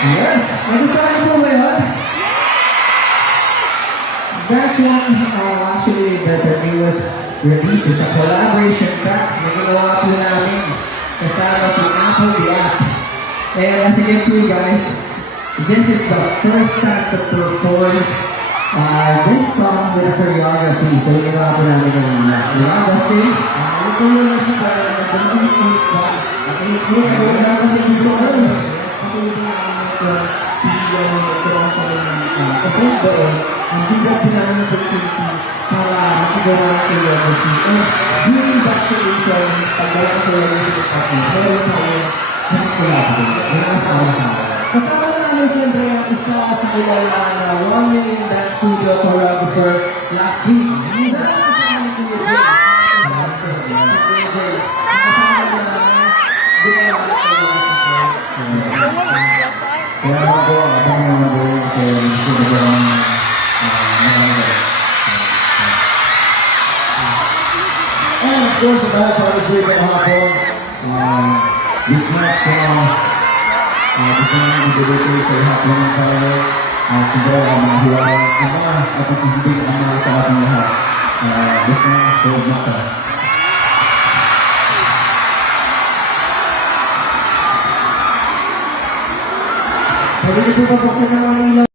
Yes! Nagustuhan po ba yun? That's one, uh, actually, that's our newest release. It's a collaboration track na ginawa po namin kasama si Apple the App. And as to you guys, this is the first time to perform uh, this song with a choreography. So, ginawa po namin ng Dustin? Uh, ito yung nasa para nag-ulit ba? At ulit-ulit, ako na kasi dito ko. Uh, doon. Hindi ba po namin ng para makagawa ng choreography. And during that creation, paggawa ng choreography ng partner, meron tayo nakakulabi. Nakasama tayo. Kasama na namin siyempre ang isa sa kilala na 1 million dance studio choreographer last week. Hindi na kasama ni Kuya Jay. Si Kuya Jay. Course, dahil para sa iyo kahapon, um, this next song, uh, gusto namin ibigay sa lahat ng para uh, siguro ang mga pagsisibig ang mga. Uh, mga